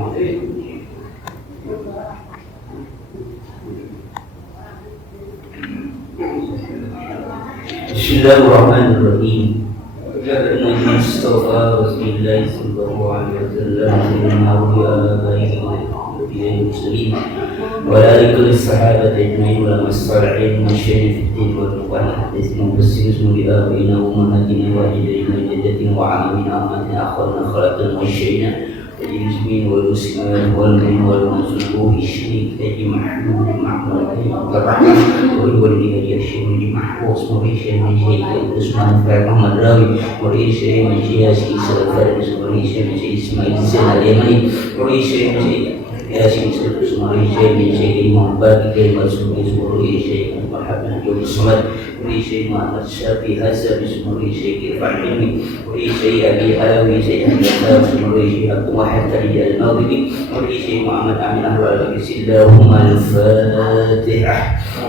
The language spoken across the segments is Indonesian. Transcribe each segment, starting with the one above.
Bismillahirrahmanirrahim. Nabi Mustafa Rasulullah sallallahu alaihi wasallam muslimin wa alaikum sahabat ajma'in wa as-salihin masyayikh fi din wal muqaddas mufassirun bi abina wa manhajina wa hidayina jaddatin wa amina amatina akhwana khalaqal musyayina المسلمين والمسلمات والمؤمنين والمسلمين الشريك تجي محمود محمود الرحمن والولي الشيخ محفوظ ورئيس من شيخ عثمان فاعل محمد راوي ورئيس من شيخ سيد فارس ورئيس من شيخ اسماعيل السيد اليمني ورئيس من شيخ ياسين سيد ورئيس من شيخ محمد كريم السوري ورئيس محمد يوم الصمد ورئيس محمد الشافعي هذا باسم ورئيس الفاعلين ورئيس ابي علوي سيد الناس ورئيس حتى رجال المغرب ورئيس محمد امين اهل اللهم الفاتحه.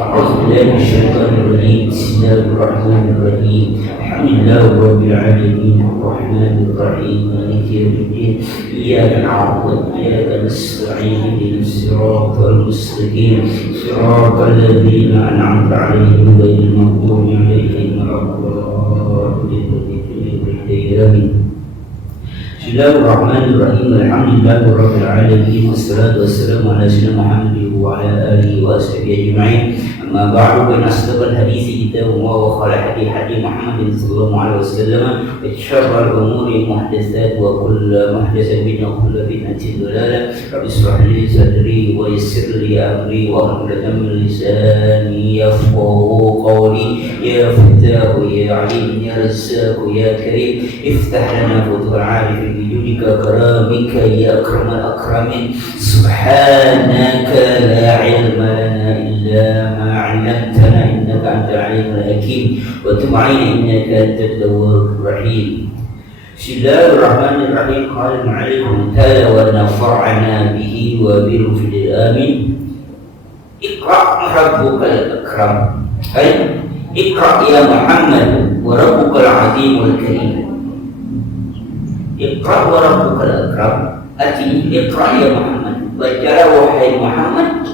اعوذ بالله من الشيطان الرجيم. بسم الله الرحمن الرحيم. الحمد لله رب العالمين الرحمن الرحيم مالك يوم الدين اياك نعبد واياك نستعين اهدنا الصراط المستقيم صراط الذين انعمت عليهم غير المغضوب عليهم ولا الضالين. Bismillahirrahmanirrahim. Alhamdulillahirabbil alamin wassalatu wassalamu ala sayyidina Muhammadin wa ala alihi wa sahbihi ajma'in. Amma ba'du, fa asdaqal hadithi kitabullah wa khairal hadi Muhammadin sallallahu alaihi wasallam wa syarrul umuri muhdatsatuha wa kullu muhdatsatin bid'ah wa kullu bid'atin dhalalah. Rabbi ishrah li sadri wa yassir li amri wa hlul 'uqdatam min lisani yafqahu qawli. Ya Fattah ya Alim ya Razzaq ya Karim iftah lana futuhal 'arifin بجودك كرامك يا أكرم الأكرمين. سبحانك لا علم لنا إلا ما علمتنا إنك أنت العليم الحكيم وتب علينا إنك أنت التواب الرحيم. بسم الله الرحمن الرحيم. قال المعلم تعالى ونفعنا به وبرفد آمين. اقرأ ربك الأكرم أي اقرأ يا محمد وربك العظيم الكريم. Iqra wa rabbukal akram. Artinya Iqra ya Muhammad, bacalah wahai Muhammad,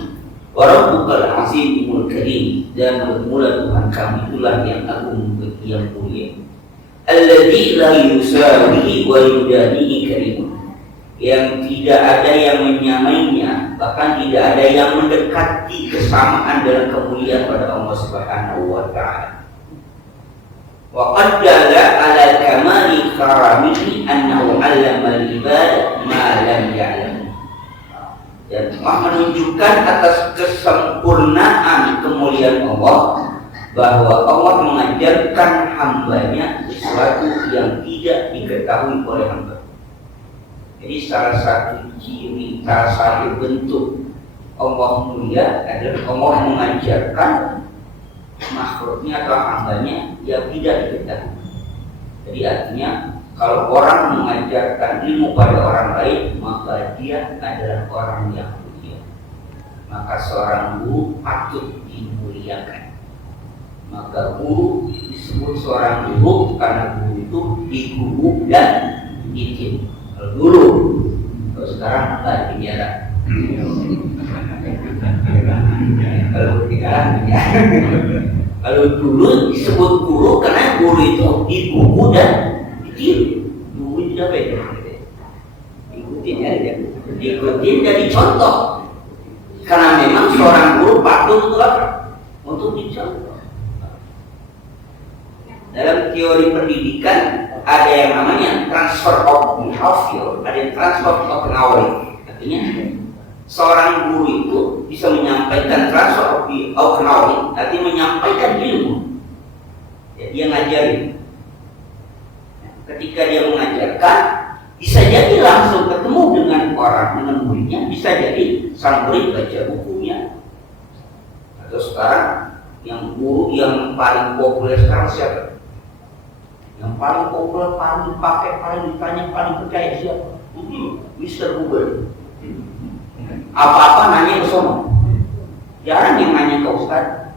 wa rabbukal azimul karim, dan bermula Tuhan kami itulah yang agung yang mulia. Alladzi la yusawihi wa yudanihi karim, yang tidak ada yang menyamainya, bahkan tidak ada yang mendekati kesamaan dalam kemuliaan pada Allah Subhanahu wa taala. Wa qad dalla ala kamali karamihi annahu 'allama al-ibad ma lam ya'lam. Dan telah menunjukkan atas kesempurnaan kemuliaan Allah bahwa Allah mengajarkan hambanya sesuatu yang tidak diketahui oleh hamba. Jadi salah satu ciri, salah satu bentuk Allah mulia adalah Allah mengajarkan makhluknya atau hambanya yang tidak diketahui. Jadi artinya kalau orang mengajarkan ilmu pada orang lain, maka dia adalah orang yang mulia. Maka seorang guru patut dimuliakan. Maka guru disebut seorang guru karena guru itu diguru dan dididik. Kalau guru, kalau sekarang di penjara. Kalau ketinggalan ya. Kalau dulu disebut guru karena guru itu digugu dan ditiru. Guru itu apa itu? Ikutin ya, ikutin dan dicontoh. Karena memang seorang guru patut untuk apa? Untuk dicontoh. Dalam teori pendidikan ada yang namanya transfer of behavior, ada yang transfer of knowledge. Artinya seorang guru itu bisa menyampaikan transfer of knowledge, artinya menyampaikan ilmu. Ya, dia ngajarin. Ketika dia mengajarkan, bisa jadi langsung ketemu dengan orang, dengan muridnya, bisa jadi sang murid baca bukunya. Atau sekarang yang guru yang paling populer sekarang siapa? Yang paling populer, paling dipakai, paling ditanya, paling percaya siapa? Mr. Google. Apa-apa nanya ke sono. Jarang yang nanya ke Ustaz.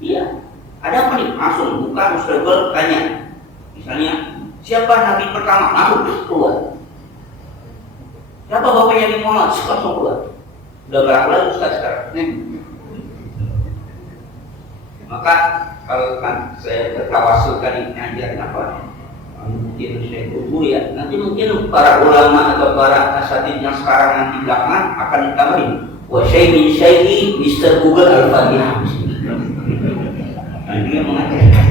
Iya. Ada apa nih? Langsung buka Mr. Google, tanya. Misalnya, siapa nabi pertama? Langsung keluar. Siapa bapaknya di Muhammad? Langsung keluar. Udah berapa lagi Ustaz sekarang? Maka kalau kan saya bertawasulkan ngajarin apa? Mungkin saya kubur ya. Nanti mungkin para ulama atau para asatid yang sekarang nanti belakangan akan ditambahin. Wa syai min syai'i Mr. Google Al-Fatihah. Dia mengajarkan.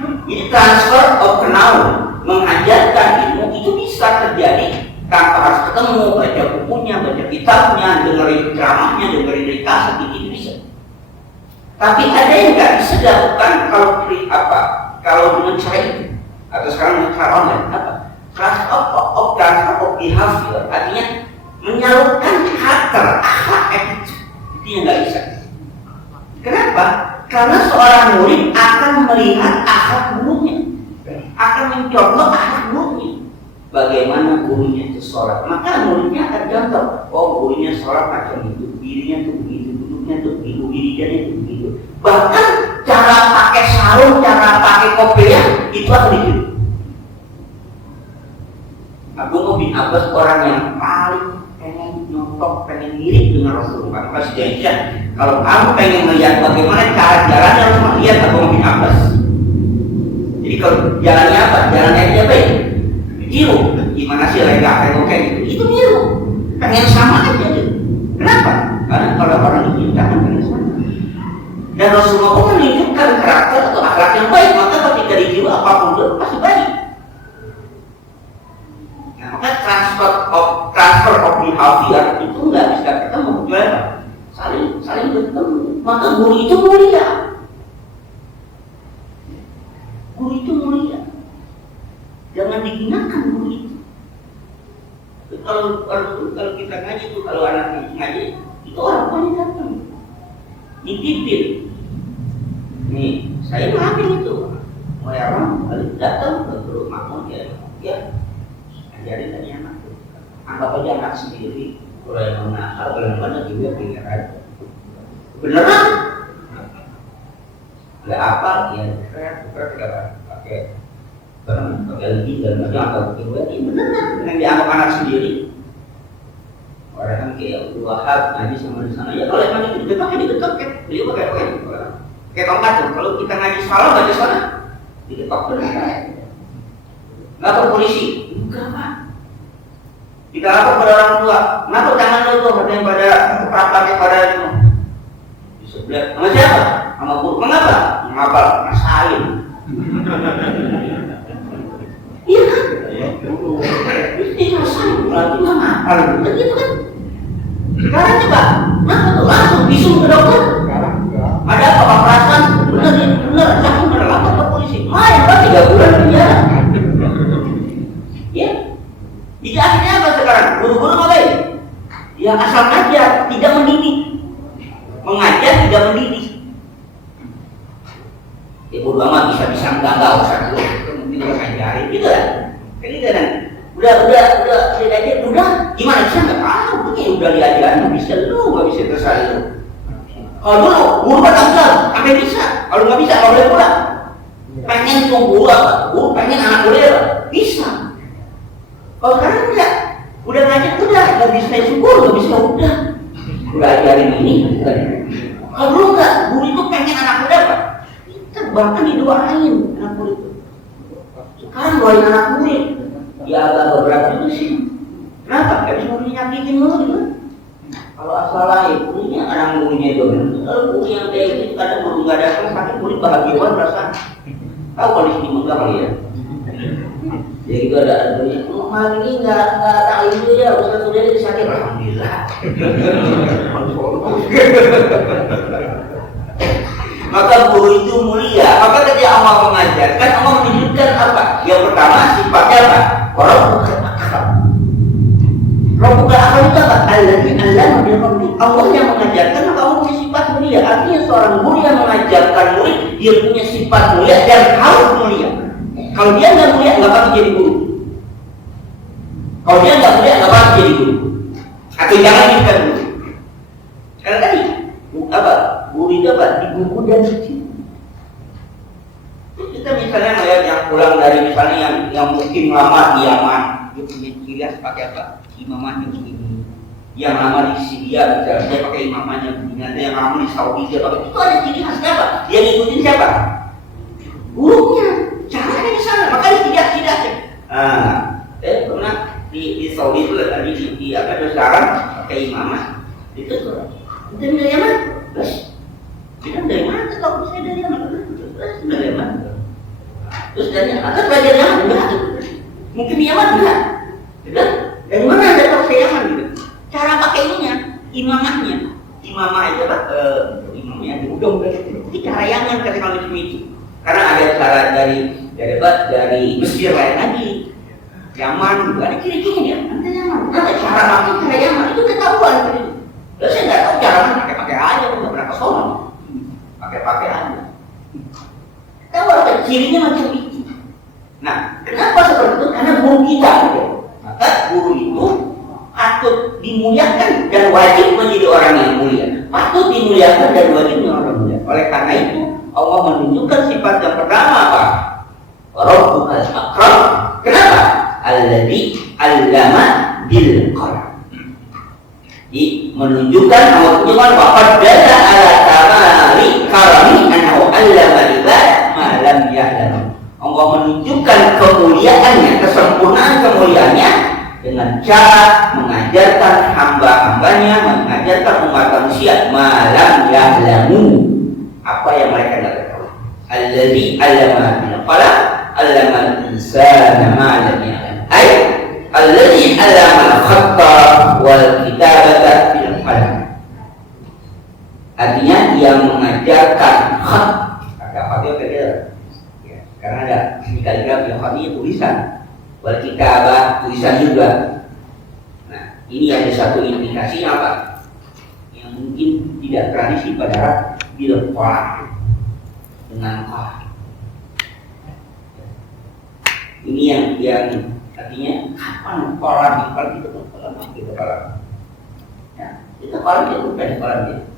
Jadi transfer of knowledge, mengajarkan ilmu itu bisa terjadi tanpa harus ketemu, baca bukunya, baca kitabnya, dengerin ceramahnya, dengerin dari kaset, itu bisa. Tapi ada yang nggak bisa dilakukan kalau dengan cara itu, atau sekarang dengan cara online, apa? Transfer of behavior, artinya menyalurkan karakter, akhlak, attitude, itu yang nggak bisa. Kenapa? Karena seorang murid akan melihat akhlak gurunya, akan mencontoh akhlak gurunya. Bagaimana gurunya itu sholat, maka muridnya akan contoh. Oh, gurunya sholat macam itu, dirinya tuh begitu, duduknya tuh begitu, dirinya tuh begitu. Bahkan cara pakai sarung, cara pakai kopiah itu akan ditiru. Abu bin Abbas orang yang paling pengen nyontok, pengen mirip dengan Rasulullah. Maka sejajarnya, kalau kamu pengen melihat bagaimana cara jalannya, harus melihat Abu bin Abbas. Jadi kalau jalannya apa? Jalannya dia baik. Niru, gimana sih lega kayak gitu? Itu niru, pengen sama aja gitu. Kenapa? Karena kalau orang itu jangan pengen sama. Dan Rasulullah pun menunjukkan karakter atau akhlak yang baik, maka ketika ditiru apapun itu pasti baik. Nah, maka transfer of behavior itu nggak bisa ketemu, kecuali apa? Saling bertemu. Maka guru itu mulia. Guru itu mulia. Jangan digunakan guru itu. Kalau kita ngaji itu, kalau anak ngaji itu orang tuanya datang, ditipin. Nih, saya maafin itu. Mulai orang balik datang ke guru makmum ya, ajarin tadi anak. Anggap aja anak sendiri. Kalau yang menakal, kalau yang mana juga pikiran. Beneran? Gak apa? Ya, saya pakai lagi dan macam atau kedua ini benar yang dianggap anak sendiri. Orang kan kayak Wahab ngaji sama di sana ya, kalau emang itu digetok beliau pakai tongkat tuh. Kalau kita ngaji salah baca salah digetok terus. Nggak ke polisi, enggak pak. Kita lapor pada orang tua, kenapa tangan lo tuh ada yang pada pakai pada itu di sebelah sama siapa? Sama guru. Mengapa? Mengapa? Masalin. Iya kan? Ini rasain berarti nggak ngapal begitu kan? Sekarang coba, kenapa tuh langsung visum ke dokter? Ada apa perasaan? Bener, sakit bener, lapor ke polisi. Yang berarti 3 bulan penjara. Ya, jadi akhirnya apa sekarang? Guru-guru ngapain? Ya asal ngajar, tidak mendidik. Mengajar tidak mendidik. Ya bodo amat bisa enggak usah dulu. Kita ngajarin gitu kan? Kayak gitu kan? Udah diajarin, udah gimana bisa nggak tahu? Begini udah diajarin nggak bisa nggak bisa tersari lu. Kalau dulu guru kan enggak, sampai bisa. Kalau nggak bisa nggak boleh pulang. Pengen tunggu apa? Guru pengen anak boleh apa? Bisa. Kalau sekarang enggak, udah ngajar udah nggak bisa syukur nggak bisa udah ajarin ini. Kalau dulu enggak, guru itu pengen anak muda apa? Kita bahkan didoain anak murid itu. Sekarang doain anak murid, ya agak berat juga sih. Kenapa? Gak bisa nyakitin mulu gitu. Kalau asal lain, gurunya anak gurunya itu. Kalau guru yang kayak gitu kadang guru nggak datang, sakit murid bahagia banget perasaan. Tahu kalau di sini enggak kali ya. Jadi itu ada gurunya. Hari ini nggak tahu itu ya, Ustaz sudah disakit. Alhamdulillah. Maka guru itu mulia. Maka ketika Allah mengajarkan, Allah menunjukkan apa? Yang pertama sifatnya apa? Orang Rabbuka akal itu apa? Allah yang mengajarkan, maka Allah punya sifat mulia. Artinya seorang guru yang mengajarkan murid, dia punya sifat mulia dan harus mulia. Kalau dia nggak mulia, nggak akan jadi guru. Kalau dia nggak mulia, nggak akan jadi guru. Atau jangan jadi guru. Karena tadi apa? Guru itu apa? Di buku dan suci. Kita misalnya melihat yang pulang dari misalnya yang mungkin lama di Yaman, dia punya ciri khas pakai apa? Imamahnya begini. Yang lama di Syria misalnya dia pakai imamahnya begini. Ada yang lama di Saudi dia pakai. Itu ada ciri khasnya apa? Dia ngikutin siapa? Gurunya. Caranya di sana. Makanya tidak. Pernah di Saudi itu tadi di apa sekarang pakai imamah itu tuh. Itu dari Yaman. Terus kita dari mana? Tahu saya dari Yaman. Terus dari Yaman. Terus dari atas belajar Yaman enggak? Mungkin di Yaman enggak? Gitu? Dari mana Anda tahu saya Yaman gitu? Cara pakai ininya, imamahnya. Imamah itu apa? Imamnya diudung gitu. Itu cara Yaman ketika macam itu. Karena ada cara dari Mesir lain lagi. Yaman juga ada ciri-cirinya dia. Anda Yaman. Ada cara pakai cara Yaman itu ketahuan gitu. Lalu saya nggak tahu cara pakai aja, aku nggak pernah ke sono. Pakai aja. Tahu apa cirinya macam itu. Nah, kenapa seperti itu? Karena guru kita. Gitu. Maka guru itu patut dimuliakan dan wajib menjadi orang yang mulia. Patut dimuliakan dan wajib menjadi orang mulia. Oleh karena itu Allah menunjukkan sifat yang pertama apa? Rabbukal akram. Kenapa? Alladzi 'allama bil qalam. Di menunjukkan waqad dalla ala kamali karami annahu 'allama ibad ma lam ya'lam. Allah menunjukkan kemuliaannya, kesempurnaan kemuliaannya dengan cara mengajarkan hamba-hambanya, mengajarkan umat manusia malam ya'lamu, apa yang mereka tidak tahu. Alladzi 'allama bil qalam 'allama al-insana ma lam ya'lam. Ay alladzi 'allama al-khatta wal kitabata bil qalam. Artinya yang mengajarkan khat. Apa dia kerja? Karena ada kaligrafi yang khatnya tulisan. Wal kitabah tulisan juga. Nah, ini ada satu indikasi apa? Yang mungkin tidak tradisi pada bil qalam dengan qalam. Ini yang artinya kapan qalam itu qalam gitu qalam. Ya, itu qalam itu bukan qalam itu.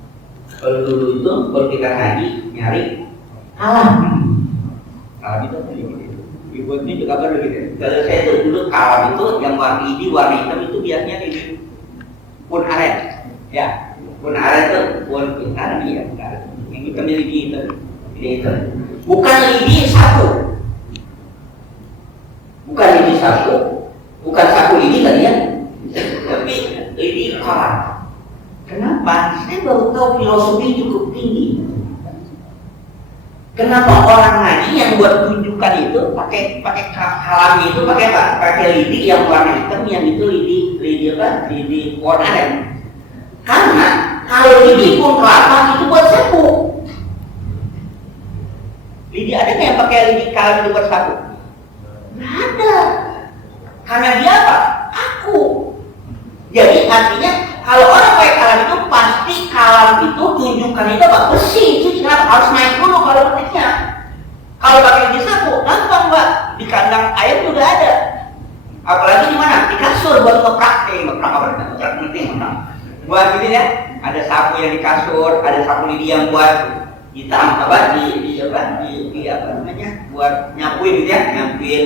Kalau dulu itu kalau kita ngaji nyari qalam. Qalam itu apa gitu? Ibunya juga baru gitu. Kalau saya tuh dulu kalam itu yang warna hitam itu biasanya di pun aren, ya pun aren tuh pun aren ya, yang hitam jadi hitam. Bukan lidi satu, bukan satu lidi kan ya, tapi lidi kalam. Kenapa? Saya baru tahu filosofi cukup tinggi. Kenapa orang ngaji yang buat tunjukkan itu pakai kalam itu pakai apa? Pakai lidi yang warna hitam, yang itu lidi apa? Lidi warna aren. Karena kalau lidi pun kelapa itu buat sapu. Lidi ada nggak yang pakai lidi kalam itu buat sapu? Nggak ada. Karena dia apa? Kaku. Jadi artinya kalau orang pakai kalam itu pasti kalam itu tunjukkan itu apa? Besi. Jadi kenapa harus naik dulu kalau petiknya? Kalau pakai lidi sapu gampang Mbak. Di kandang ayam juga ada. Apalagi di mana? Di kasur buat ngeprak apa? Buat gini ya. Ada sapu yang di kasur, ada sapu lidi yang buat hitam apa? Di apa namanya? Buat nyapuin gitu ya, nyapuin.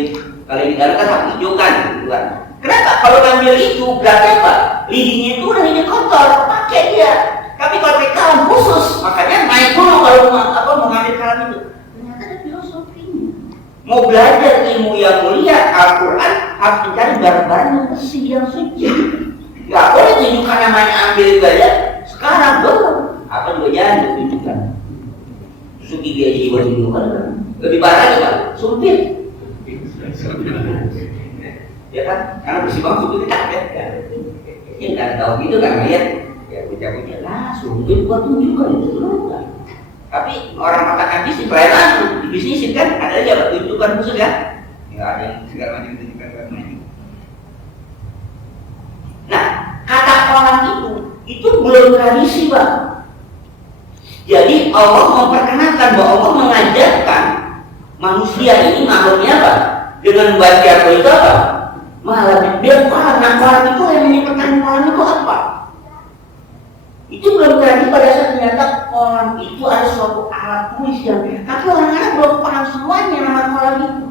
Kalau di dalam kan sapu hijau kan, buat. Kenapa? Kalau ngambil itu berarti apa? Lidinya itu udah ini kotor, pakai dia. Tapi kalau pakai kalam khusus, makanya naik dulu kalau mau ngambil kalam itu. Ternyata ada filosofinya. Mau belajar ilmu yang mulia, Al-Quran harus mencari barang-barang yang bersih, yang suci. Gak boleh tunjukkan namanya ambil saja. Sekarang belum. Apa juga jangan ditunjukkan. Suki dia jadi buat tunjukkan. Lebih parah lagi Pak, sumpit. Ya kan? Karena bersih banget itu kita ya. Ya nggak tahu gitu kan ya. Ya ucap-ucap lah, sumpit buat tunjukkan itu dulu kan. Tapi orang makan habis di pelayanan di bisnis kan ada aja tunjukkan khusus ya. Nggak ada yang segala macam tunjukkan macam. Nah, kata orang itu belum tradisi Pak. Jadi Allah memperkenalkan bahwa Allah mengajarkan manusia ini makhluknya apa? Dengan baca itu apa? Malam dia kolam itu yang menyebutkan kolam itu apa? Itu belum terjadi pada saat ternyata kolam itu ada suatu alat tulis yang, tapi orang-orang belum paham semuanya nama kolam itu.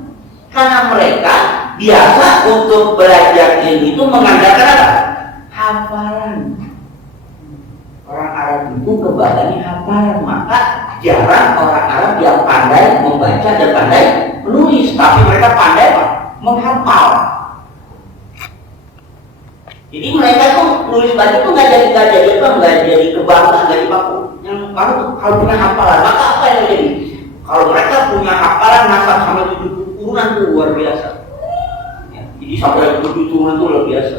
Karena mereka biasa untuk belajar ilmu itu mengandalkan apa? Hafalan. Orang Arab itu kebanyakan hafalan, maka jarang orang Arab yang pandai membaca dan pandai menulis, tapi mereka pandai apa? Menghafal. Jadi mereka tuh nulis baca tuh nggak jadi kebanggaan, nggak jadi baku. Yang baru tuh kalau punya hafalan, maka apa yang terjadi? Kalau mereka punya hafalan nasab sampai 70 turunan tuh luar biasa. Ya, jadi sampai 70 turunan tuh luar biasa.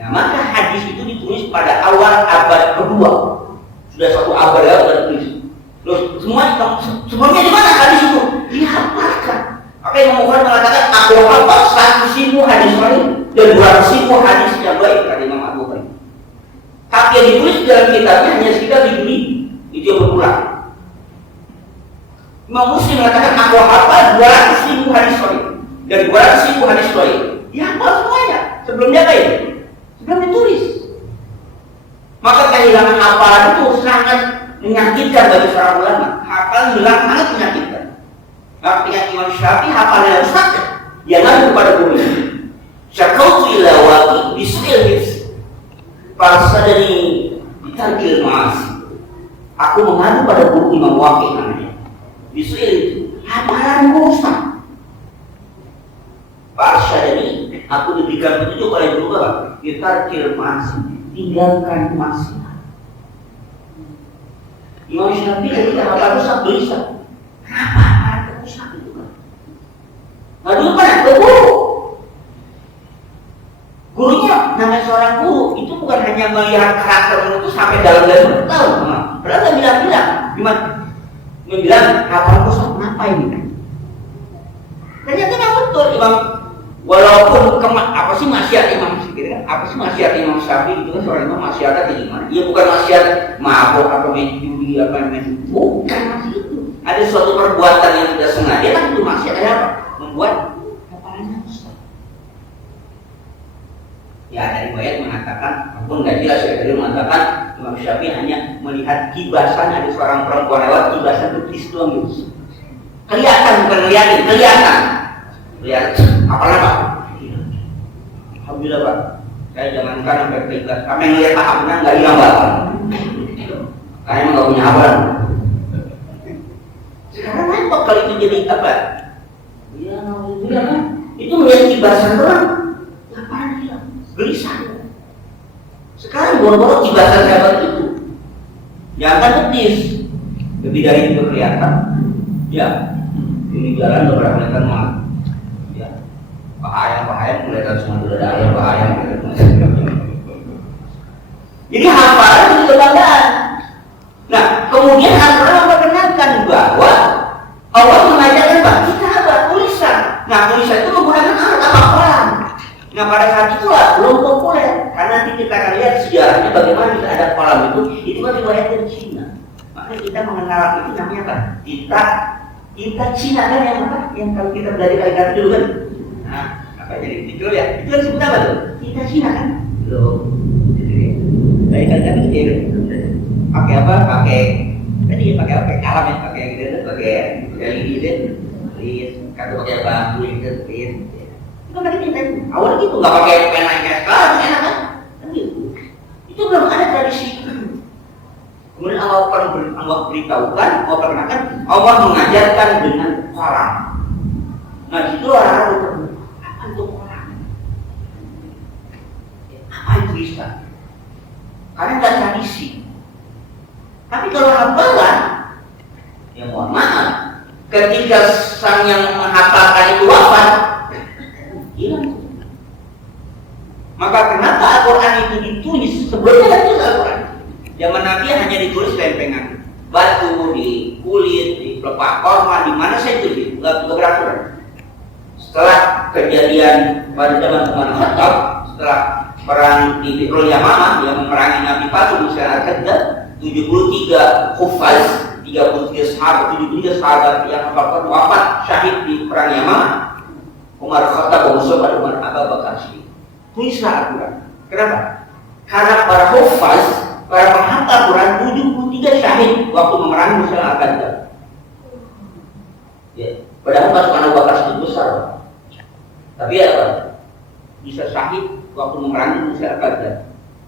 Nah, maka hadis itu ditulis pada awal abad kedua. Sudah satu abad ya sudah ditulis. Terus semuanya di mana hadis itu? Dihafalkan. Maka Imam Bukhari mengatakan aku hafal 100.000 hadis sahih dan 200.000 hadis yang baik, kata Imam Abu Bakar. Tapi yang ditulis dalam kitabnya hanya sekitar 7.000. Itu yang berulang. Imam Muslim mengatakan aku hafal 200.000 hadis sahih dan 200.000 hadis sahih. Dihafal semuanya sebelum dia baik, sebelum ditulis. Maka kehilangan hafalan itu sangat menyakitkan bagi seorang ulama. Hafalan hilang sangat menyakitkan. Ketika Imam Syafi'i hafalnya rusak, dia ngadu kepada guru. Syakautu ila waqi bisil hifz farsadani bitarkil ma'asi. Aku mengadu pada guru Imam Waqi namanya. Bisil itu hafalan rusak. Farsadani, aku diberikan petunjuk oleh guru apa? Bitarkil ma'asi, tinggalkan maksiat. Imam Syafi'i ketika hafal rusak gelisah. Kenapa? Ngadu mana? Ke guru. Gurunya namanya seorang guru itu bukan hanya melihat karakter itu sampai dalam-dalam tahu, padahal nggak bilang-bilang, gimana? Bilang apa rusak? Kenapa ini? Ternyata nggak betul Imam. Walaupun apa sih maksiat Imam Syafi'i? Apa sih maksiat Imam Syafi'i itu kan seorang imam maksiatnya tinggi mana? Dia bukan maksiat mabuk atau main judi apa main, bukan maksiat itu. Ada suatu perbuatan yang tidak sengaja kan itu maksiat apa? Membuat hafalannya rusak. Ya dari riwayat mengatakan, walaupun nggak jelas ya, dari mengatakan Imam Syafi'i hanya melihat kibasan ada seorang perempuan lewat, kibasan itu kis doang gitu. Kelihatan bukan ngeliatin, kelihatan. Lihat apa? Alhamdulillah Pak. Saya jangankan sampai peringkat, kami ngelihat pahamnya nggak hilang Pak. Karena emang nggak punya hafalan. Sekarang apa kalau itu jadi apa? Ya, kan? Itu melihat kibasan doang, ngapain dia? Gelisah. Sekarang boro-boro kibasan sahabat itu, jangan betis, lebih dari itu kelihatan. Ya, ini jalan beberapa meter mah. Ya, bahaya kelihatan semua sudah ada ayam bahaya. Jadi hafalan itu kebanggaan. Nah, kemudian hafalan memperkenalkan bahwa Allah mengajarkan bahwa kita ada tulisan. Nah, tulisan itu menggunakan alat hafalan. Nah, pada saat itulah belum populer. Karena nanti kita akan lihat sejarahnya bagaimana kita ada kolam itu kan riwayat dari Cina. Makanya kita mengenal itu namanya apa? Kita Cina kan yang apa? Yang kalau kita belajar kaligrafi dulu kan. Nah, apa jadi itu ya? Itu kan disebut apa tuh? Kita Cina kan? Loh. Dari kaligrafi itu pakai apa? Pakai kalam ya, pakai gitu, pakai lilin, kata pakai bambu gitu, itu kan kita awal gitu nggak pakai pena kayak sekarang enak kan? Itu belum ada tradisi. Kemudian Allah beritahukan, Allah perkenalkan, Allah mengajarkan dengan kolam. Nah di situ orang bertanya, apa itu kolam? Apa itu bisa? Karena nggak tradisi. Tapi kalau hafalan, ya mohon maaf, ketika sang yang menghafalkan itu wafat, hilang. Maka kenapa Al-Quran itu ditulis? Sebelumnya kan ditulis Al-Quran. Zaman Nabi hanya ditulis lempengan batu, di kulit, di pelepah korma, di mana saya tulis, nggak beraturan. Setelah kejadian pada zaman Umar bin Khattab, setelah perang di Bi'rul Yamamah yang memerangi Nabi palsu Musa al-Kadzdzab, 73 hufaz, 33 sahabat yang wafat syahid di perang Yamamah. Umar Khattab Umar Abu Bakar Siddiq. Tulislah Al-Quran. Kenapa? Karena para hufaz, para penghafal Quran 73 syahid waktu memerangi Musa al-Kadzab. Ya, padahal pasukan Abu Bakar itu besar, tapi apa? Bisa syahid waktu memerangi Musa al-Kadzab.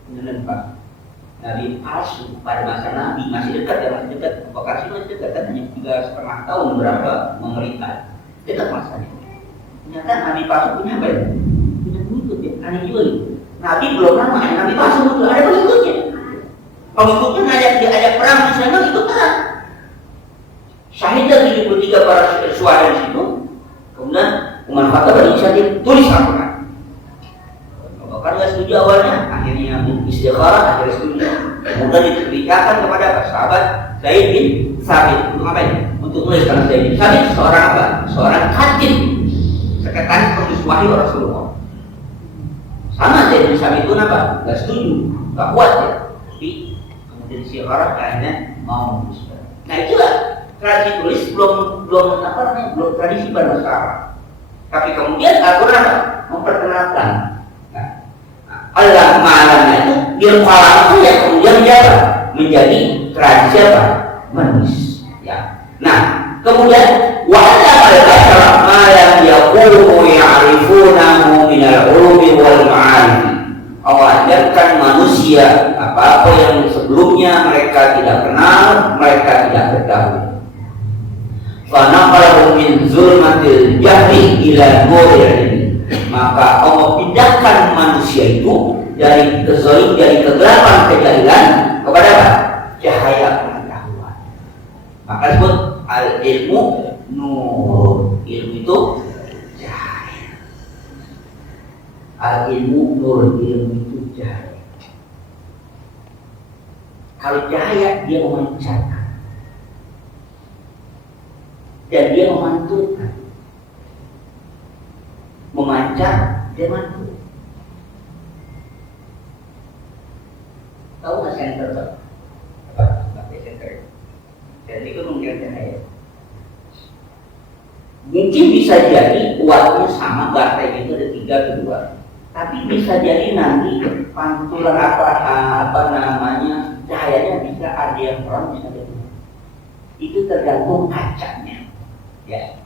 Dengan Pak Nabi palsu pada masa Nabi masih dekat ya, masih dekat. Abu Bakar itu masih dekat, kan hanya 3,5 tahun berapa memerintah, dekat masanya. Ternyata Nabi palsu punya apa ya? Punya pengikut ya, aneh juga gitu. Nabi belum lama, Nabi palsu itu ada pengikutnya. Pengikutnya diajak perang di sana itu perang. Syahidnya 73 para suara di situ. Kemudian Umar Khattab berinisiatif tulis Al-Quran. Bahkan nggak setuju awalnya, akhirnya istikharah, akhirnya setuju. Kemudian diceritakan kepada sahabat Zaid bin Sabit untuk apa ini? Untuk menulis. Karena Zaid bin Sabit seorang apa? Seorang khatib, sekretaris penulis wahyu Rasulullah. Sama Zaid bin Sabit itu apa? Nggak setuju, nggak kuat ya. Tapi kemudian istikharah akhirnya mau menulis. Nah itulah tradisi tulis belum tradisi pada masyarakat. Tapi kemudian Al-Quran memperkenalkan Allah Ma'alana itu dia itu yang kemudian menjadi tradisi apa? Menulis. Ya. Nah, kemudian wa'ala al-bashara ma lam yakunu ya'rifunahu min al-ulumi wal ma'arif. Allah ajarkan manusia apa-apa yang sebelumnya mereka tidak kenal, mereka tidak ketahui. Fa naqalahu min zulmatil jahli ila nuril ilmi. Maka Allah pindahkan manusia itu dari kegelapan kejahilan kepada apa? Cahaya pengetahuan. Maka disebut al-ilmu nur. Ilmu itu cahaya. Al-ilmu nur, ilmu itu cahaya. Kalau cahaya dia memancarkan dan dia memantulkan. Memancar dia mantul. Tahu nggak senter Pak? Pakai senter. Jadi itu mungkin cahaya. Mungkin bisa jadi kuatnya sama, baterai itu ada 3 ke 2. Tapi bisa jadi nanti pantulan apa namanya cahayanya bisa ada yang terang, bisa ada yang. Itu tergantung kacanya. Ya.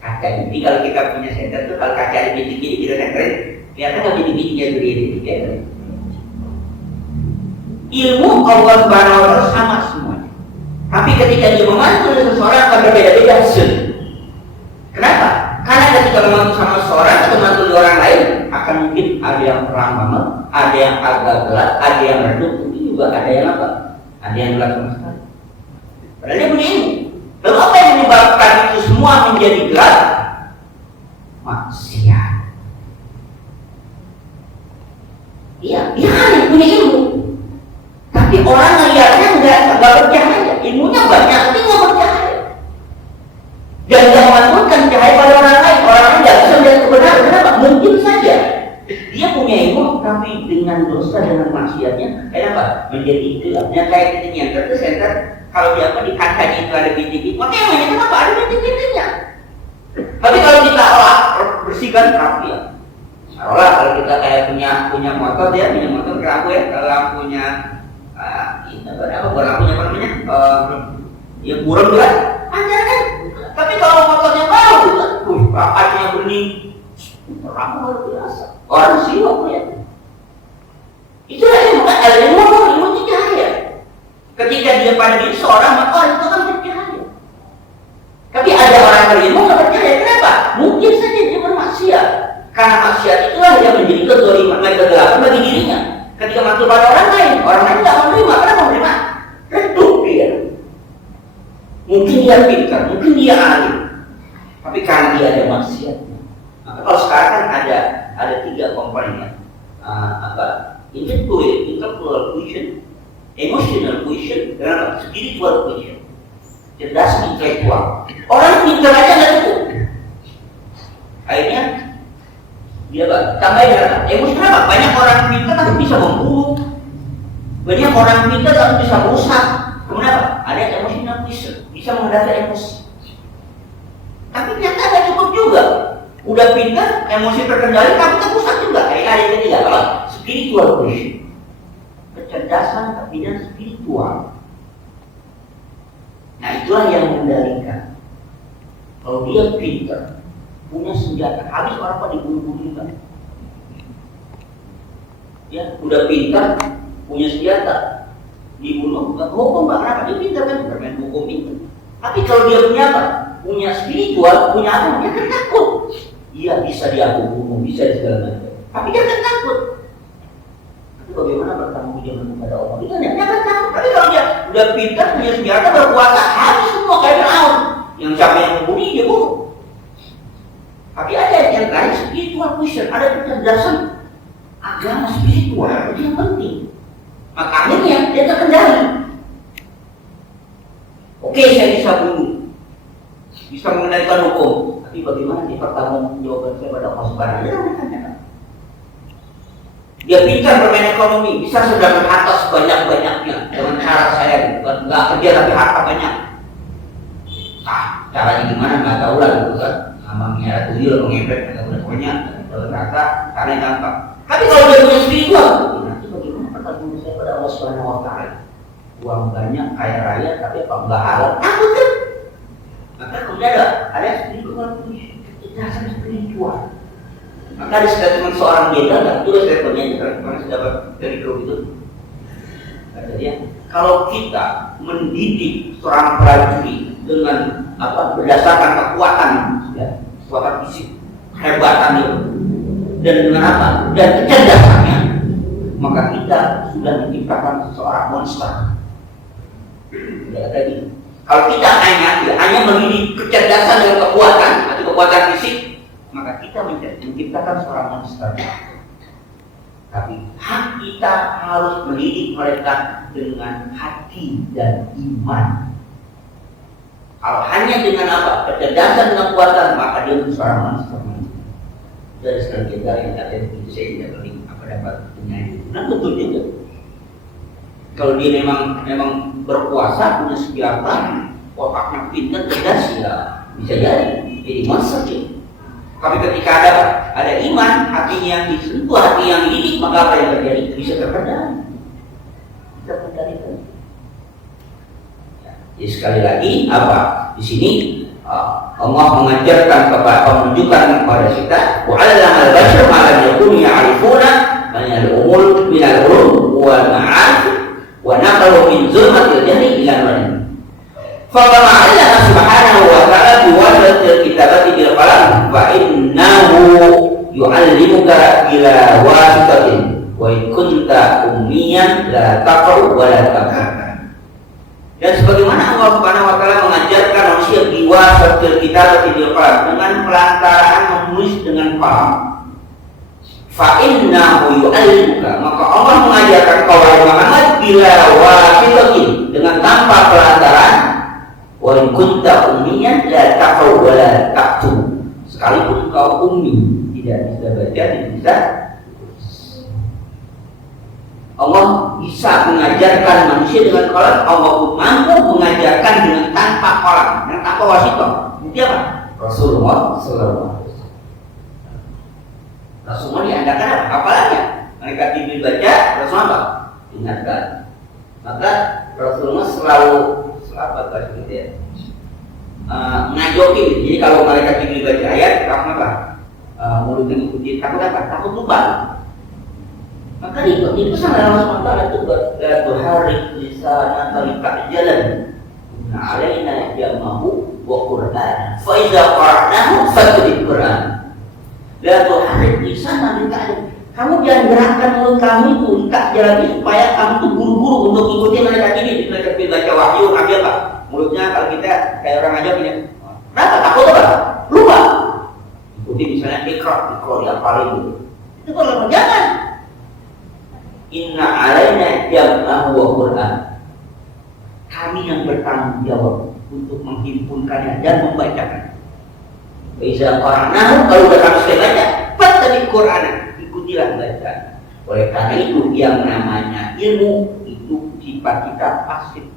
Kaca. Jadi kalau kita punya senter tuh, kalau kaca ada bintik-bintik kita senterin, kelihatan nggak bintik-bintiknya berdiri? Ilmu Allah Subhanahu wa Ta'ala sama semuanya. Tapi ketika dia memantul seseorang akan berbeda-beda hasil. Kenapa? Karena ketika memantul sama seseorang atau memantul di orang lain, akan mungkin ada yang terang banget, ada yang agak gelap, ada yang redup, mungkin juga ada yang apa? Ada yang gelap sama sekali. Padahal dia punya ilmu. Lalu apa yang menyebabkan itu semua menjadi gelap? Maksiat. Iya, dia kan yang punya ilmu. Tapi orang ngeliatnya nggak percaya, ilmunya banyak, tapi nggak percaya. Dan dia memanfaatkan cahaya pada orang lain nggak bisa melihat kebenaran. Kenapa? Mungkin saja dia punya ilmu, tapi dengan dosa, dengan maksiatnya, kenapa? Menjadi gelapnya kayak kita nyenter ke center. Kalau di apa di kacanya itu ada bintik-bintik, makanya namanya kenapa ada bintik-bintiknya? Tapi kalau kita bersihkan rapi ya. Taruhlah kalau kita kayak punya motor ya, punya motor kerapu ya, kalau lampunya lampunya apa namanya? Ya buram kan? Anjir kan? Tapi kalau motornya baru kan, kacanya bening, terang luar biasa. Orang siwak ya. Itulah yang bukan ilmu cahaya. Ketika dia pada diri seorang, maka itu kan percaya. Tapi ada orang berilmu nggak percaya. Kenapa? Mungkin saja dia bermaksiat. Karena maksiat itulah yang menjadi kezaliman, kegelapan bagi dirinya. Ketika mantul pada orang lain nggak menerima. Kenapa menerima? Redup dia. Mungkin dia pintar, mungkin dia alim. Tapi karena dia ada maksiat. Maka kalau sekarang kan ada 3 komponen. Intellectual quotient, emotional quotient, dan spiritual quotient. Cerdas intelektual. Orang pintar aja nggak cukup. Akhirnya dia tambahin apa? Emosi kenapa? Banyak orang pintar tapi bisa membunuh. Banyak orang pintar tapi bisa merusak. Kenapa? Ada emotional quotient, bisa menghadapi emosi. Tapi ternyata nggak cukup juga. Udah pintar, emosi terkendali, tapi kan rusak juga. Kayak ada yang ketiga, kalau spiritual quotient. kecerdasan bidang spiritual. Nah itulah yang mengendalikan. Kalau dia pintar, punya senjata, habis orang pada dibunuh-bunuh juga. Ya, udah pintar, punya senjata, dibunuh, nggak hukum Pak, kenapa? Dia pintar kan, bermain hukum itu. Tapi kalau dia punya apa? Punya spiritual, punya apa? Dia kan takut. Iya bisa dia bunuh, bisa segala macam. Tapi dia kan takut. Tapi bagaimana bertanggung jawab kepada Allah? Dia kan takut. Tapi kalau dia udah pintar, punya senjata, berkuasa, habis semua kayak Fir'aun. Yang siapa yang membunuh, dia bunuh. Tapi ada yang lain spiritual question, ada kecerdasan agama spiritual, itu yang penting. Maka akhirnya dia terkendali. Oke, saya bisa bunuh, bisa mengendalikan hukum, tapi bagaimana dia pertanggungjawaban saya pada Allah Subhanahu wa Ta'ala? Dia pintar bermain ekonomi, bisa sedang harta sebanyak-banyaknya dengan cara saya, bukan nggak kerja tapi harta banyak. Caranya gimana nggak tahu lah gitu kan. Namanya tuyul, mengepet, atau pokoknya rata, caranya gampang. Tapi kalau dia punya spiritual, nanti bagaimana pertanggung saya pada Allah Subhanahu wa Ta'ala? Uang banyak, kaya raya, tapi apa enggak halal? Takut kan? Maka kemudian ada spiritual, kecerdasan spiritual. Maka ada statement seorang jenderal, itu statementnya kemarin saya dapat dari grup itu. Kata dia, kalau kita mendidik seorang prajurit dengan berdasarkan kekuatan, ya, kekuatan fisik, kehebatan itu, dan dengan apa? Dan kecerdasannya, maka kita sudah menciptakan seseorang monster. Ya, tadi. Kalau kita hanya mendidik kecerdasan dan kekuatan atau kekuatan fisik, maka kita menciptakan seorang monster. Tapi hak kita harus mendidik mereka dengan hati dan iman. Kalau hanya dengan apa? Kecerdasan dan kekuatan, maka dia menjadi seorang monster. Dari sekarang kita yang ada itu saya tidak beli apa dapat penyanyi. Nah betul juga. Kalau dia memang berkuasa, punya senjata, otaknya pintar, cerdas, ya bisa jadi monster dia. Tapi ketika ada iman, hatinya yang disentuh, hati yang dididik, maka apa yang terjadi? Bisa terkendali. Bisa terkendalikan. Ya, sekali lagi apa? Di sini Allah mengajarkan menunjukkan kepada kita wa 'allama al-bashar ma lam yakunu ya'rifuna min al-umur min al-ulum wal ma'arif wa naqalu min zulmatil jahli ila al-ilm. Fa kama 'allama subhanahu wa ta'ala bi wajhatil kitabati bil qalam fa innahu yu'allimuka ila wasitatin wa in kunta ummiyan la taqra wa la taqra. Dan sebagaimana Allah Subhanahu wa Ta'ala mengajarkan manusia biwasatil kitabati bil qalam, dengan pelantaraan menulis dengan qalam. Fa innahu yu'allimuka, maka Allah mengajarkan kau wahai Muhammad bila wasitatin, dengan tanpa pelantaran. Wa in kunta ummiyan la taqra wa la taktub, sekalipun kau ummi, tidak bisa baca, tidak bisa. Allah bisa mengajarkan manusia dengan qalam, Allah pun mampu mengajarkan dengan tanpa qalam, dengan tanpa wasithah. Bukti apa? Rasulullah sallallahu alaihi wasallam. Rasulullah diandalkan apa? Hafalannya. Mereka Jibril baca, Rasulullah ingatkan. Maka Rasulullah selalu ngajokin. Jadi kalau mereka Jibril baca ayat, apa? Mulutnya mengikuti, takut apa? Takut lupa. Maka itu sama Allah SWT itu berharik lisan talika jalan. Nah, alaina jamahu wa Qur'an. Fa iza qara'nahu fattbi' Qur'an. La tuharrik lisan talika. Kamu jangan gerakkan mulut kamu itu tak jalan supaya kamu tuh buru-buru untuk ikuti mereka ini. Mereka baca wahyu, ambil apa? Mulutnya kalau kita kayak orang aja ini. Kenapa? Takut apa? Lupa. Ikuti misalnya ikra dihafalin dulu. Itu kalau jangan. Inna alaina jam'ahu wa Qur'an. Kami yang bertanggung jawab untuk menghimpunkannya dan membacakan. Bisa qara'nahu, kalau sudah kami selesai baca, fattabi' Qur'an, ikutilah bacaan. Oleh karena itu yang namanya ilmu itu sifat kita pasif.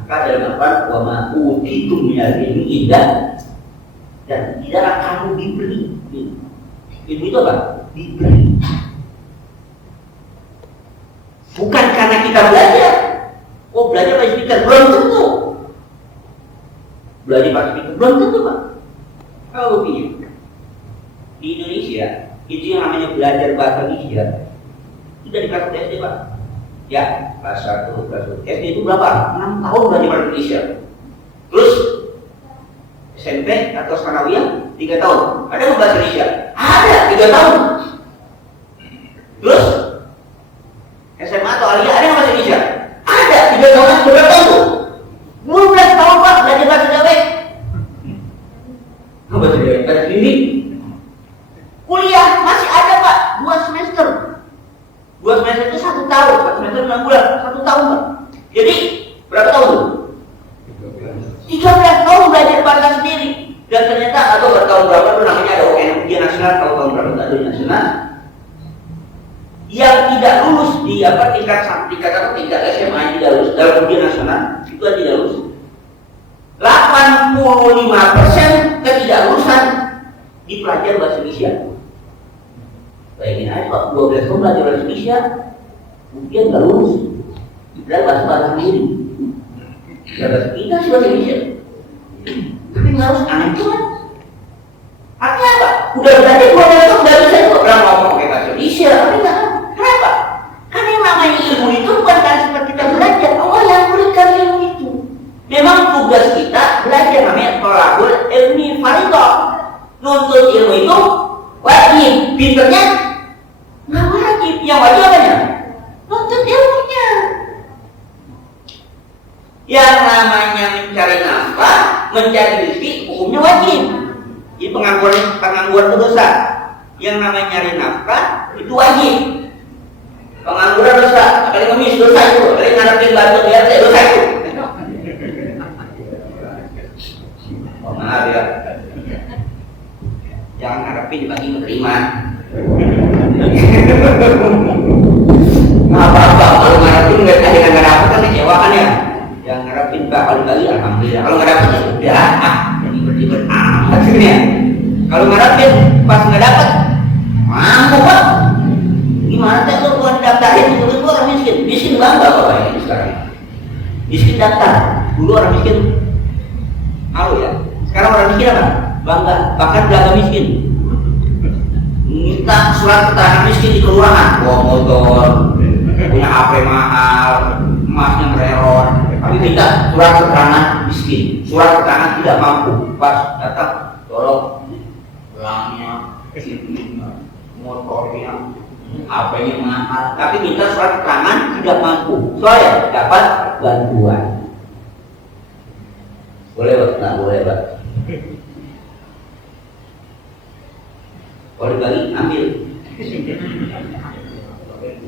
Maka dalam Al-Quran wa ma utitum minal ilmi illa, dan tidaklah kamu diberi ilmu itu apa? Diberi. kita belajar. Oh, belajar pakai speaker belum tentu. Belajar pakai speaker belum tentu, Pak. Kalau begini, di Indonesia itu yang namanya belajar bahasa Indonesia sudah di kelas SD, Pak. Ya, kelas 1, kelas 2. SD itu berapa? 6 tahun belajar bahasa Indonesia. Terus SMP atau Sanawiyah 3 tahun. Ada nggak bahasa Indonesia? Ada, 3 tahun. Terus SMA atau Aliyah ada nggak bahasa Indonesia? Ada, 3 tahun. Berapa tahun tuh? 12 tahun, Pak, belajar bahasa Jawa. Bahasa Jawa, bahasa sendiri. Kuliah masih ada, Pak, 2 semester. 2 semester itu 1 tahun, 1 semester 6 bulan, 1 tahun, Pak. Jadi berapa tahun tuh? 13 tahun belajar bahasa sendiri. Dan ternyata atau bertahun berapa itu namanya ada ujian nasional, tahun berapa itu ada ujian nasional. Yang tidak lulus di tingkat SMA yang tidak lulus dalam ujian nasional itu tidak lulus. 85% ketidaklulusan di pelajar bahasa Indonesia. Bayangin aja, Pak, 12 tahun belajar bahasa Indonesia, mungkin nggak lulus. Padahal bahasa sendiri. Ya bahasa kita sih bahasa Indonesia. Tapi nggak harus aneh kan? Artinya apa? Udah belajar 12 tahun nggak bisa juga pernah ngomong kayak bahasa Indonesia. Tapi nggak. Kenapa? Karena yang namanya ilmu itu bukan karena seperti kita belajar. Allah yang berikan ilmu itu. Memang tugas kita belajar namanya tolakul ilmi fardhu. Nuntut ilmu itu wajib. Pinternya nggak wajib. Yang wajib apanya? Nuntut ilmunya. Yang namanya mencari nafkah, mencari rezeki, hukumnya wajib. Jadi pengangguran itu dosa. Yang namanya nyari nafkah itu wajib. Pengangguran dosa, kali ngemis dosa itu, kali ngarepin batu biar saya dosa itu. Oh, maaf ya. Jangan ngarepin bagi menerima. Nggak apa-apa, kalau ngarepin nggak ada yang nggak dapat kan kecewa kan ya. Yang ngarepin bakal bagi alhamdulillah. Kalau nggak dapat ya udah, ribet-ribet amat sebenarnya. Kalau ngarepin pas nggak dapat, mampu Pak. Gimana teh lo buat daftarin itu orang miskin bangga Bapak ini sekarang. Miskin daftar, dulu orang miskin malu ya. Sekarang orang miskin apa? Bangga, bahkan belaga miskin. Minta surat keterangan miskin di kelurahan, bawa motor, punya HP mahal, emasnya mererot, tapi minta surat keterangan miskin, surat keterangan tidak mampu. Pas datang, tolong gelangnya, motornya, HP-nya mahal, tapi minta surat keterangan tidak mampu, soalnya dapat bantuan. Boleh Pak? Nggak boleh Pak? Kalau dibagi, ambil.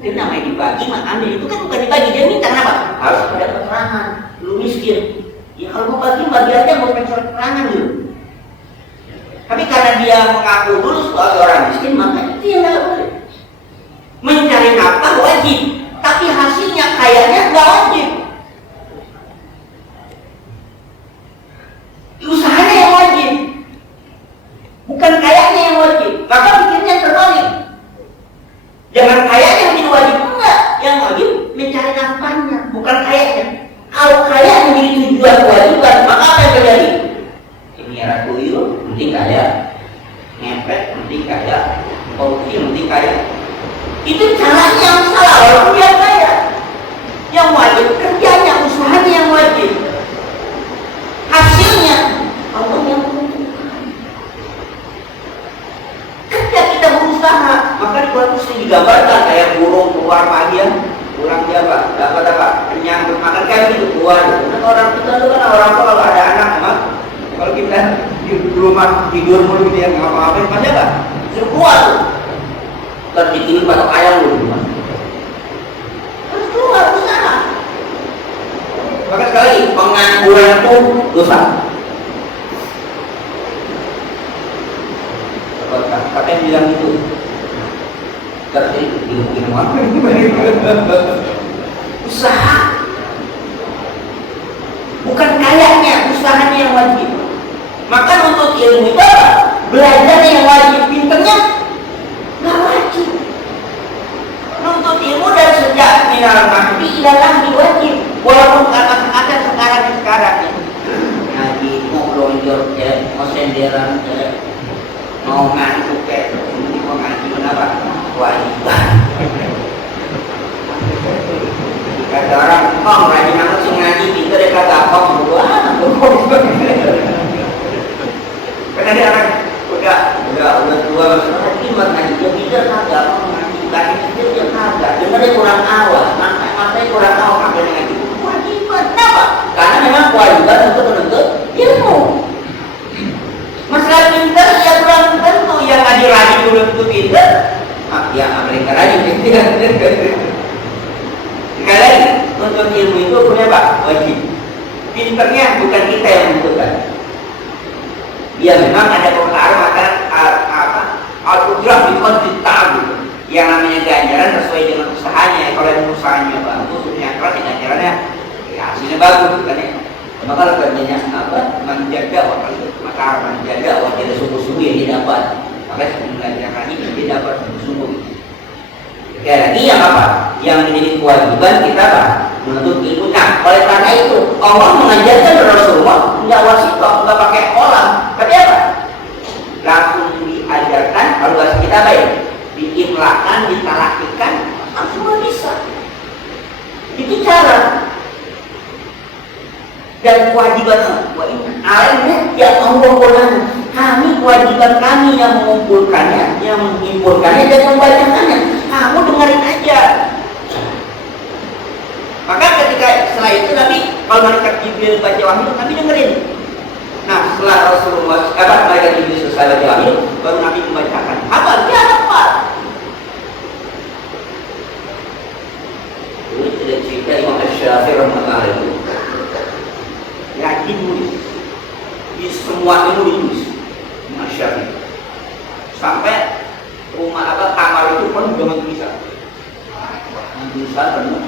Itu namanya dibagi, ambil. Itu kan bukan dibagi, dia minta kenapa? Harus ada keterangan, lu miskin. Ya kalau mau bagi aja, mau pengen surat keterangan dulu. Tapi karena dia mengaku dulu sebagai orang miskin, maka itu yang nggak boleh. Mencari nafkah wajib, tapi hasilnya kayaknya nggak wajib. Usahanya yang wajib, bukan kayaknya yang wajib. Maka pikirnya terbalik. Jangan kayaknya yang tidak wajib, enggak. Yang wajib mencari nafkahnya, bukan kayaknya. Kalau kaya menjadi tujuan kewajiban, maka apa yang terjadi? Ini ratu tuyul, penting kaya. Ngepet, penting kaya. Korupsi, penting kaya. Itu caranya yang salah, walaupun dia kaya. Yang wajib kerjanya, usahanya yang wajib. Hasilnya Allah yang menentukan. Ketika kita berusaha, maka di Quran itu digambarkan kayak burung keluar pagi ya, pulang dia Pak, dapat apa? Kenyang makan kayak gitu keluar. Nah, orang kita itu kan orang tua kalau ada anak, emang kalau kita di rumah tidur mulu gitu ya nggak apa-apain, pasti apa? Suruh keluar tuh. Terdikirin patok ayam dulu rumah. Harus keluar usaha. Maka sekali lagi pengangguran itu dosa. Kata yang bilang itu terus ilmu apa usaha bukan kayaknya, usahanya yang wajib. Maka untuk ilmu itu apa? Belajar yang wajib, pinternya nggak wajib. Nuntut ilmu dari sejak minal mahdi ilal apa? Kewajiban. Kata orang, kong rajin amat sih ngaji, pintar dia kata kong buat, karena dia orang udah tua, gimana ngaji dia pintar kagak, kong ngaji kaki pintar dia kagak, dengar dia kurang awas, matanya kurang awas makanya ngaji. Kewajiban, kenapa? Karena memang kewajiban untuk menuntut ilmu. Masalah pintar ya kurang tentu yang ngaji rajin belum tentu pintar, ya mereka rajin pintar. Sekali lagi, untuk ilmu itu punya apa? Wajib. Pinternya bukan kita yang menentukan. Ya memang ada pengaruh maka al-ujrah biqadri ta'ab. Yang namanya ganjaran sesuai dengan usahanya. Kalau yang usahanya bagus, usahanya keras, ganjarannya ya hasilnya bagus kan ya. Maka kalau kerjanya menjaga maka menjaga wajib sungguh-sungguh yang didapat. Maka sebelum belajar lagi dia dapat sungguh-sungguh. Sekali lagi yang apa? Yang menjadi kewajiban kita apa? Menuntut ilmu. Nah, oleh karena itu Allah mengajarkan Rasulullah nggak wasitoh, nggak pakai kolam, tapi apa? Langsung diajarkan. Kalau bahasa kita apa ya? Diimlakan, ditalakikan, semua bisa. Itu cara. Dan kewajiban alamnya ya Allah, kami kewajiban kami yang mengumpulkannya, yang menghimpunkannya dan membacakannya. Kamu dengerin aja. Maka ketika setelah itu Nabi kalau malaikat Jibril baca wahyu, Nabi dengerin. Nah setelah Rasulullah malaikat Jibril selesai baca wahyu, baru Nabi membacakan. Apa? Dia dapat. Ini tidak cerita Imam Asy-Syafi'i rahimahullah itu. Yakin nulis. Di semua ilmu ditulis. Imam Asy-Syafi'i. Sampai rumah kamar itu penuh dengan tulisan. Tulisan penuh.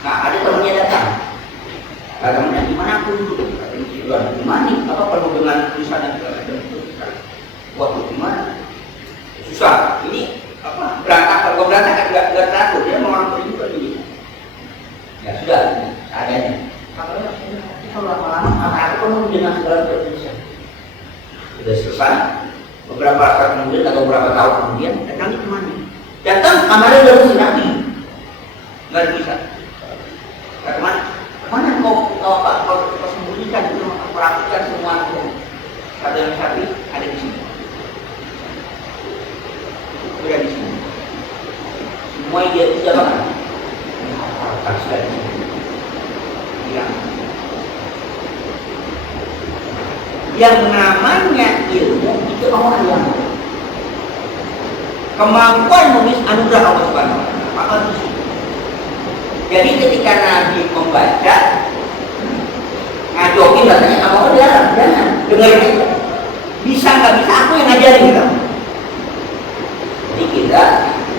Nah, ada temannya datang. Temannya gimana aku duduk? Katanya gimana? Apa penuh dengan tulisan yang waduh gimana? Susah. Ini berantakan nggak takut. Dia mau orang juga ini. Ya sudah, adanya. Kalau lama-lama aku penuh dengan segala tulisan. Sudah selesai. Beberapa saat kemudian atau beberapa tahun kemudian datang ke mana? Datang kamarnya udah bersih Nabi, nggak bisa. Mana kau sembunyikan itu, perhatikan semua itu. Kata yang Syafi'i ada di sini. Ada di sini. Semua dia tidak makan. Sudah di sini. Hilang. Yang namanya ilmu itu Allah yang kemampuan menulis anugerah Allah Subhanahu wa taala. Maka di sini. Jadi ketika Nabi membaca ngajokin katanya Allah jangan dengerin itu. Bisa nggak bisa aku yang ngajarin gitu. Jadi kita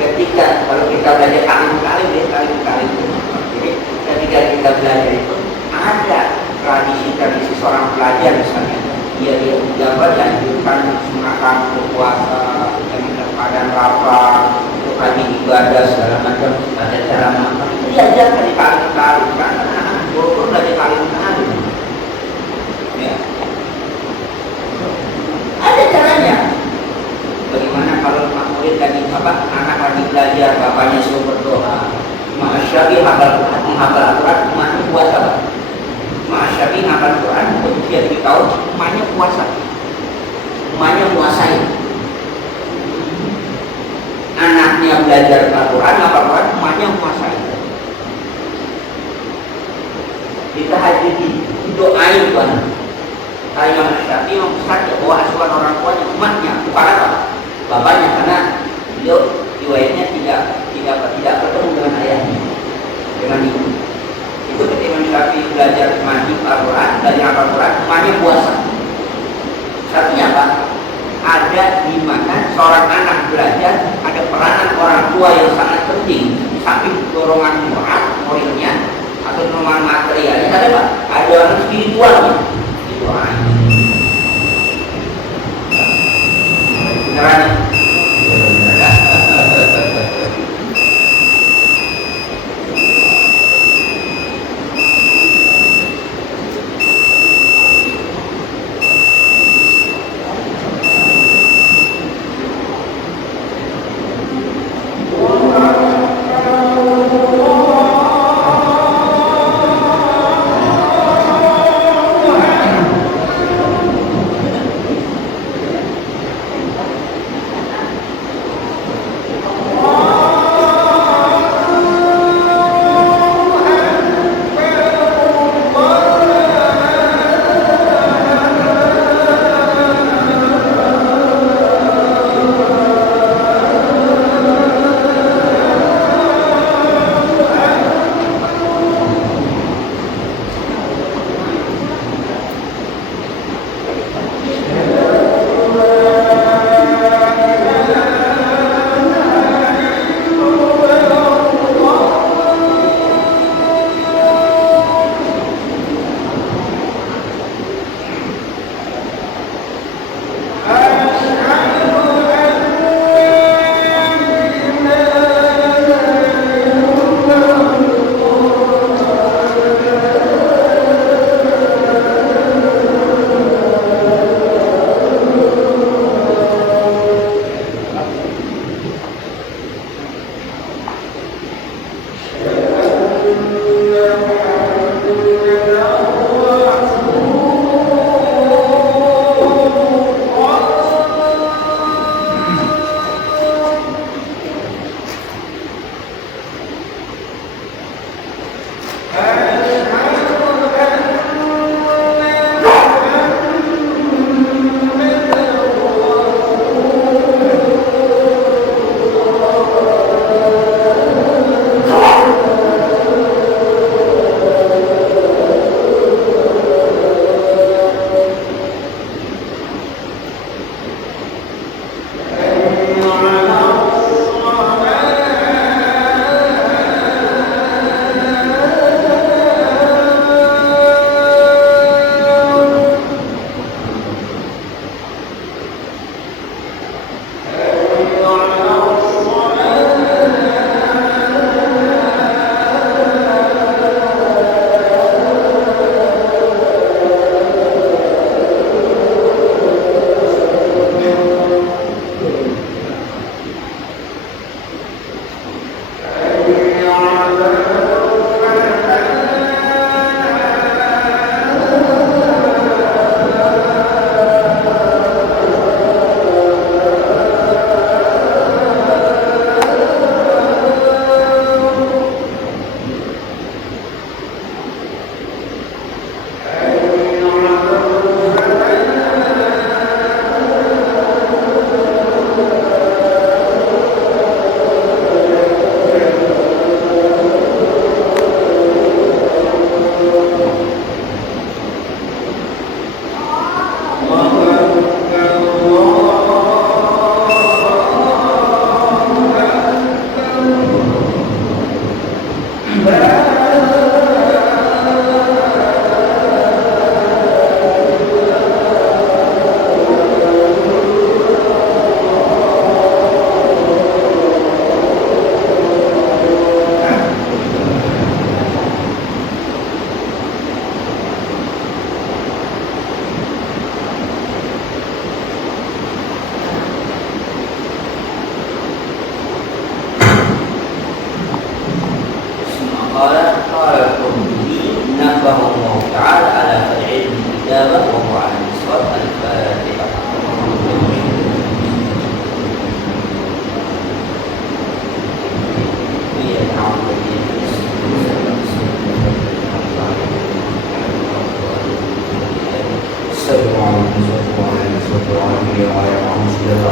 ketika kalau kita belajar kali itu, jadi ketika kita belajar itu ada tradisi seorang pelajar misalnya. Dia dapat dianjurkan menggunakan berpuasa dengan keadaan lapar, untuk rajin ibadah segala macam, ada cara makan. Itu diajarkan di kali-kali, karena anak-anak guru belajar kali-kali. Ya. Ada caranya. Bagaimana kalau murid lagi anak lagi belajar, bapaknya suruh berdoa, Imam Syafi'i menghafal Al-Quran, emaknya puasa. Imam Syafi'i menghafal Al-Quran, dia 3 tahun, emaknya puasa, emaknya puasain. Anaknya belajar Al-Quran, Al-Quran, emaknya puasain. Ditahajudi, doain Tuhan. Kalau Imam Syafi'i membesarkan bahwa asuhan orang tuanya emaknya, bukan apa? Bapaknya, karena beliau riwayatnya tidak bertemu dengan ayahnya, dengan ibu. Itu ketika Imam Syafi'i belajar mandi Al-Quran, belajar Al-Quran, emaknya puasa. Artinya apa? Ada di mana seorang anak belajar, ada peranan orang tua yang sangat penting. Di samping dorongan moralnya atau dorongan materialnya, ada apa? Ada orang spiritualnya. Doa. Beneran?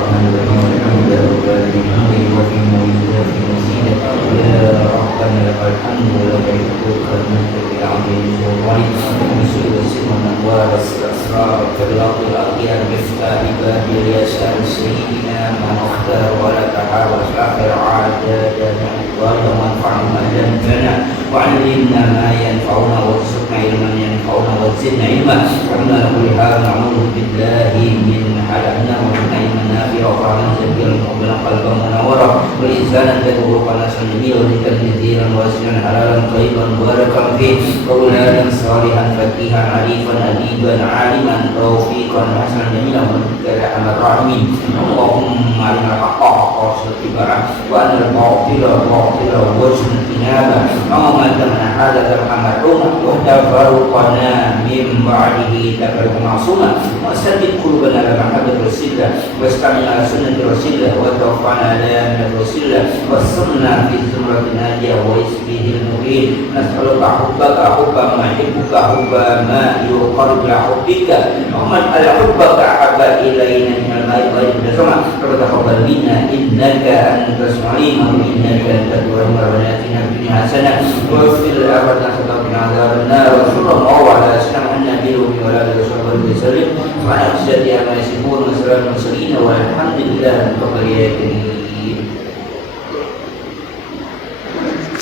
الرحمن الرحيم الحمد لله بحمده وفي موجودات في مسيرة يا ربنا لك الحمد ولك الشكر المجد بالعظيم سلطانك ومسؤول السر والأنوار والأسرار وكبلاط الأخيار مفتاح باب اليسار سيدنا من اختار ولك حاول آخر عاداتنا وانفعنا ما علمتنا وعلمنا ما ينفعنا وارزقنا علما ينفعنا وزدنا علما وعنا كل حال نعوذ بالله من حالنا ومن علما نافعا وقرآنا زكيا وقبلا قلبا منورا ولسانا تدور قناصا جميلا وذكرا كثيرا واسعا حلالا طيبا مباركا فيه وأولادا صالحا فقيها عريفا أديبا عالما توفيقا حسنا جميلا وذكر أرحم الراحمين اللهم أرنا الحق حقا وارزقنا اتباعه وأن الباطل باطلا وارزقنا اجتنابه اللهم أنت من هذا ترحم الأمة وتفرقنا من بعده تفرق معصوما وسدد قلوبنا على محبة رسول الله واستعنا على سنة رسول الله وتوفنا على نعمة رسول الله وصلنا في زمرة الناجية واسمه المبين نسألك حبك حب ما يحبك حب ما يقرب إلى حبك اللهم اجعل حبك أحب إلينا من الماء غير السماء فتقبل منا إنك أنت السميع العليم وإنك أنت التواب ربنا آتنا في الدنيا حسنة وفي الآخرة حسنة وقنا عذاب النار وصلى الله على سيدنا النبي وعلى آله وصحبه وسلم وعلى أجساد ما يصفون وسلام المرسلين والحمد لله رب العالمين.